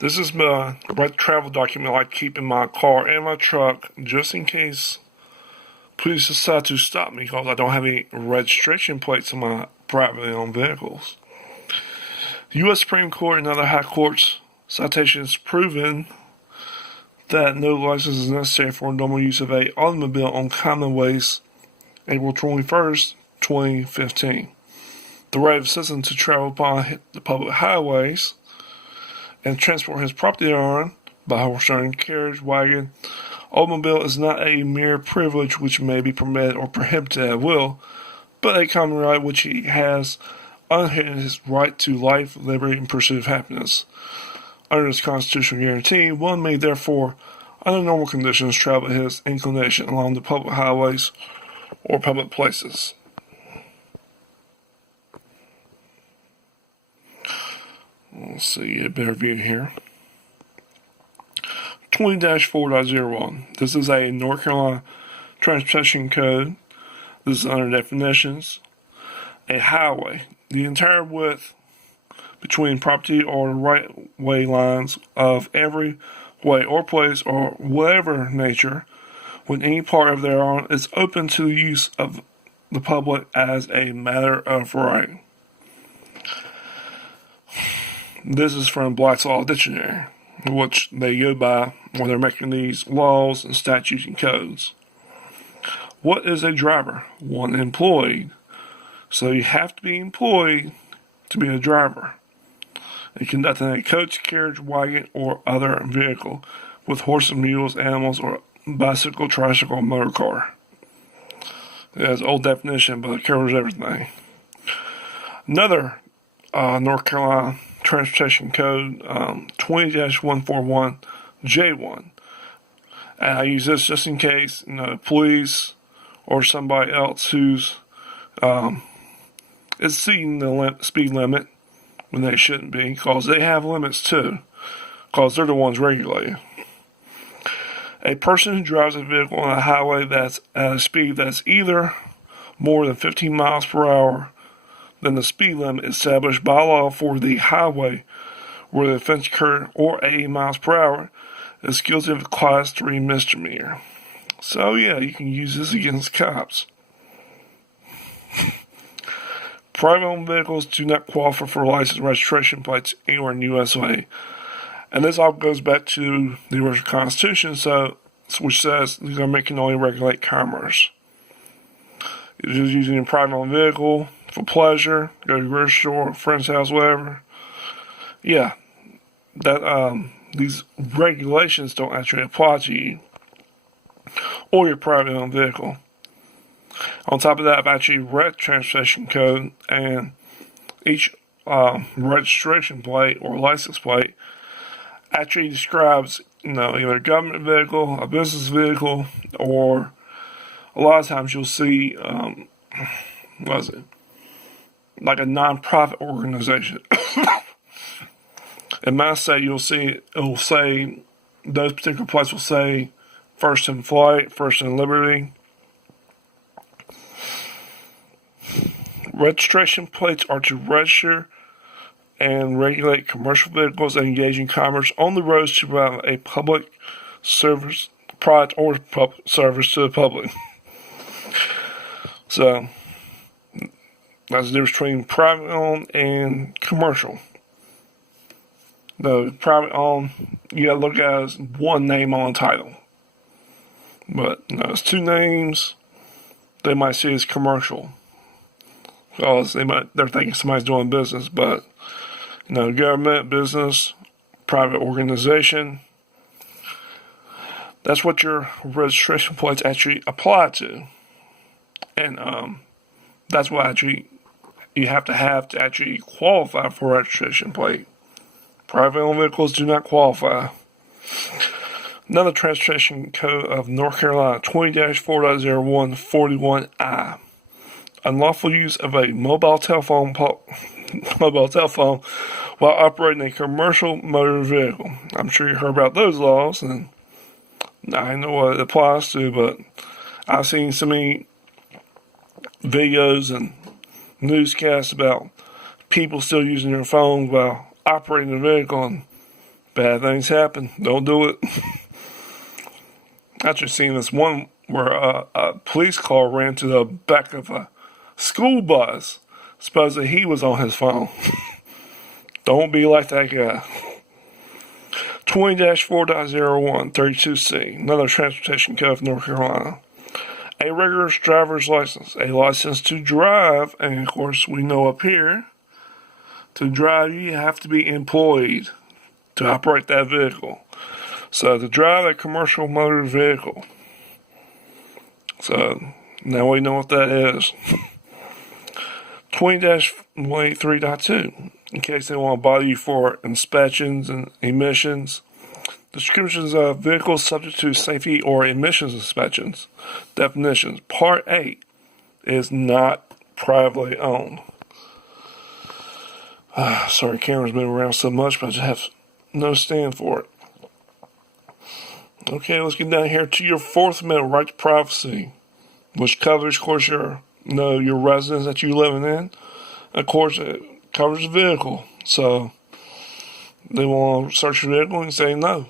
This is my right travel document I keep in my car and my truck just in case police decide to stop me because I don't have any registration plates on my privately owned vehicles. The U.S. Supreme Court and other high courts citations proven that no license is necessary for normal use of an automobile on common ways April 21st, 2015. The right of a citizen to travel upon the public highways and transport his property on by horse and carriage, wagon, automobile is not a mere privilege which may be permitted or prohibited at will, but a common right which he has unhindered his right to life, liberty, and pursuit of happiness. Under this constitutional guarantee, one may therefore, under normal conditions, travel at his inclination along the public highways or public places. Let's see a better view here. 20-4.01. This is a North Carolina Transportation Code. This is under definitions. A highway. The entire width between property or right-way lines of every way or place or whatever nature when any part of thereon is open to the use of the public as a matter of right. This is from Black's Law Dictionary, which they go by when they're making these laws and statutes and codes. What is a driver? One employed. So you have to be employed to be a driver. And conducting a coach, carriage, wagon, or other vehicle with horses, mules, animals, or bicycle, tricycle, motor car. It's an old definition, but it covers everything. Another North Carolina Transportation Code 20-141J1. And I use this just in case police or somebody else who's is exceeding the speed limit when they shouldn't be, because they have limits too, because they're the ones regulating. A person who drives a vehicle on a highway that's at a speed that's either more than 15 miles per hour than the speed limit established by law for the highway where the offense occurred, or 80 miles per hour, is guilty of a Class 3 misdemeanor. So yeah, you can use this against cops. Private owned vehicles do not qualify for license registration plates anywhere in the U.S.A. And this all goes back to the original Constitution, which says the government can only regulate commerce. You're just using a private owned vehicle for pleasure, go to the grocery store, friend's house, whatever. Yeah, that these regulations don't actually apply to you or your private owned vehicle. On top of that, I've actually read Transportation Code, and each registration plate or license plate actually describes, either a government vehicle, a business vehicle, or a lot of times you'll see, like a non-profit organization. In my state, it'll say, those particular plates will say First in Flight, First in Liberty. Registration plates are to register and regulate commercial vehicles and engage in commerce on the roads to provide a public service, product or public service to the public. So, that's the difference between private owned and commercial. The private owned, you gotta look at it as one name on the title. But it's two names, they might see it as commercial. Because they're thinking somebody's doing business, but government, business, private organization, that's what your registration plates actually apply to. And that's what actually you have to actually qualify for a registration plate. Private owned vehicles do not qualify. Another Transportation Code of North Carolina 20-4.0141I. Unlawful use of a mobile telephone while operating a commercial motor vehicle. I'm sure you heard about those laws, and I know what it applies to, but I've seen so many videos and newscasts about people still using their phones while operating the vehicle, and Bad things happen. Don't do it. I just seen this one where a police car ran to the back of a school bus. Supposedly he was on his phone. Don't be like that guy. 20-4.01, 32C, another transportation code of North Carolina. A regular driver's license, a license to drive, and of course we know up here, to drive you have to be employed to operate that vehicle. So to drive a commercial motor vehicle. So now we know what that is. 20-183.2, in case they want to bother you for inspections and emissions. Descriptions of vehicles subject to safety or emissions inspections. Definitions. Part 8 is not privately owned. Sorry, camera's been around so much, but I just have no stand for it. Okay, let's get down here to your Fourth Amendment right to privacy, which covers, of course, your residence that you're living in. Of course, it covers the vehicle. So they want to search your vehicle and say no.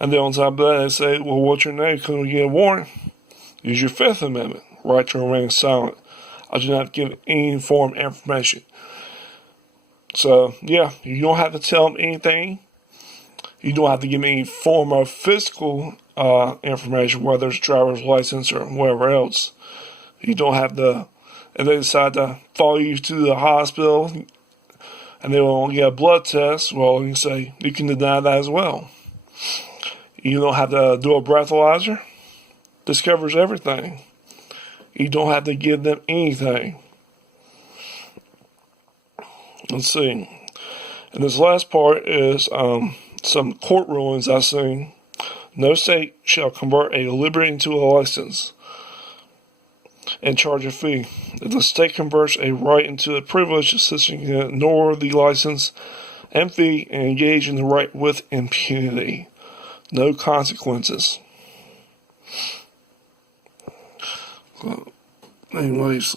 And then on top of that, they say, well, what's your name? Can we get a warrant? Use your Fifth Amendment, right to remain silent. I do not give any informed information. So, yeah, you don't have to tell them anything. You don't have to give any form of physical information, whether it's driver's license or whatever else. You don't have to, if they decide to follow you to the hospital and they want to get a blood test, well, you can say, you can deny that as well. You don't have to do a breathalyzer. This covers everything. You don't have to give them anything. Let's see. And this last part is some court rulings I've seen. No state shall convert a liberty into a license and charge a fee. If the state converts a right into a privilege, the citizen can ignore the license and fee and engage in the right with impunity. No consequences. Anyways.